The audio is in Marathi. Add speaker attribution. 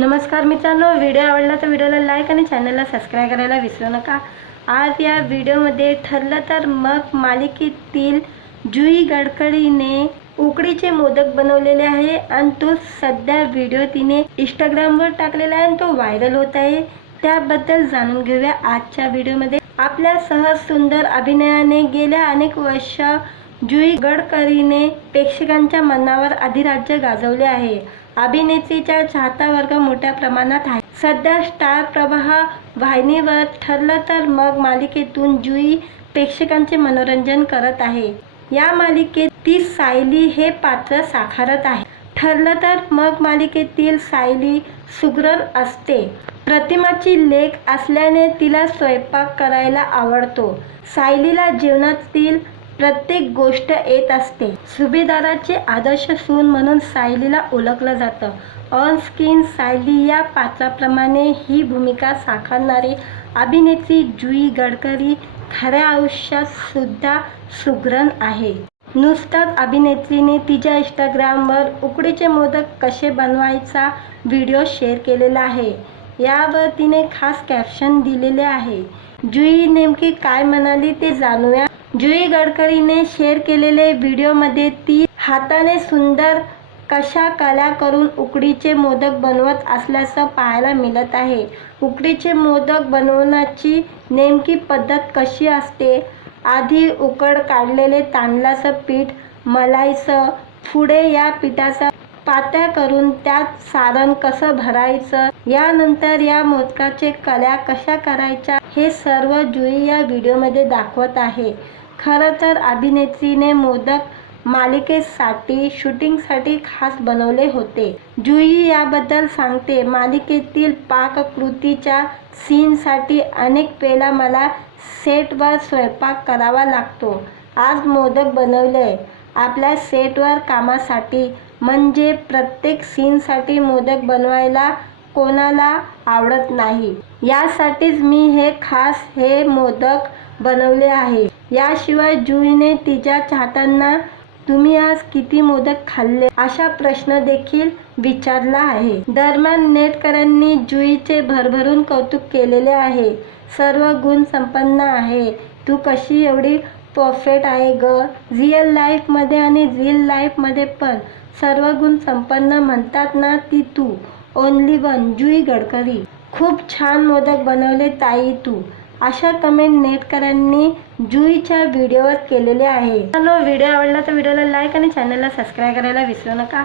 Speaker 1: नमस्कार मित्रांनो व्हिडिओ आवडला तर व्हिडिओला लाईक आणि चॅनलला सबस्क्राईब करायला विसरू नका. आज या व्हिडिओमध्ये ठरलं तर मग मालिकेतील जुई गडकरीने उकडीचे मोदक बनवलेले आहे आणि तो सध्या व्हिडिओ तिने इंस्टाग्रामवर टाकलेला आहे आणि तो व्हायरल होत आहे. त्याबद्दल जाणून घेऊया आजच्या व्हिडिओमध्ये. आपल्या सहज सुंदर अभिनयाने गेल्या अनेक वर्ष जुई गडकरीने प्रेक्षकांच्या मनावर अधिराज्य गाजवले आहे. अभिनेत्रीच्या चाहता वर्ग मोठ्या प्रमाणात आहे. सध्या स्टार प्रवाह वाहिनीवर ठरलं तर मग मालिकेतून जुई प्रेक्षकांचे मनोरंजन करत आहे. या मालिकेत ती सायली हे पात्र साकारत आहे. ठरलं तर मग मालिकेतील सायली सुग्रण असते. प्रतिमाची लेख असल्याने तिला स्वयंपाक करायला आवडतो. सायलीला जीवनातील प्रत्येक गोष्ट येत असते. सुभेदाराचे आदर्श सून म्हणून सायलीला ओळखलं जातं. ऑन स्क्रीन सायली या पात्राप्रमाणे ही भूमिका साकारणारी अभिनेत्री जुई गडकरी खऱ्या आयुष्यात सुद्धा सुग्रण आहे. नुसताच अभिनेत्रीने तिच्या इंस्टाग्रामवर उकडीचे मोदक कसे बनवायचा व्हिडिओ शेअर केलेला आहे. यावर तिने खास कॅप्शन दिलेले आहे. जुई नेमकी काय म्हणाली ते जाणूया. जुई गडकरीने शेअर केलेले व्हिडिओमध्ये ती हाताने सुंदर कशा कला करून उकडीचे मोदक बनवत असल्याचं पाहायला मिळत आहे. उकडीचे मोदक बनवण्याची नेमकी पद्धत कशी असते? आधी उकड काढलेले तांदळाचं पीठ मलाईचं पुढे या पिठाचा पात्या करून त्यात सारण कसं भरायचं? यानंतर या मोदकाचे कल्या कशा करायच्या? हे सर्व जुई या व्हिडिओमध्ये दाखवत आहे. खरं तर अभिनेत्रीने मोदक मालिकेसाठी शूटिंगसाठी खास बनवले होते. जुई याबद्दल सांगते. मालिकेतील पाककृतीच्या सीनसाठी अनेक वेळा मला सेटवर स्वयंपाक करावा लागतो. आज मोदक बनवले. आपल्या सेटवर कामासाठी म्हणजे प्रत्येक सीनसाठी मोदक बनवायला कोणाला आवडत नाही. यासाठीच मी हे खास हे मोदक बनवले आहे. याशिवाय जुईने तिच्या चाहत्यांना तुम्ही आज किती मोदक खाल्ले? अशा प्रश्न देखील विचारला आहे. दरम्यान नेटकऱ्यांनी जुईचे भरभरून कौतुक केलेले आहे. सर्व गुण संपन्न आहे. तू कशी एवढी परफेक्ट आहे ग. रिअल लाईफमध्ये आणि रिअल लाईफमध्ये पण सर्व गुण संपन्न म्हणतात ना ती तू. Only one Juhi Gadkari. खूप छान मोदक बनवले ताई तू. अशा कमेंट नेटकरांनी जुईच्या व्हिडिओवर केलेले आहे. व्हिडिओ आवडला तर व्हिडिओला लाईक आणि चॅनलला सबस्क्राईब करायला विसरू नका.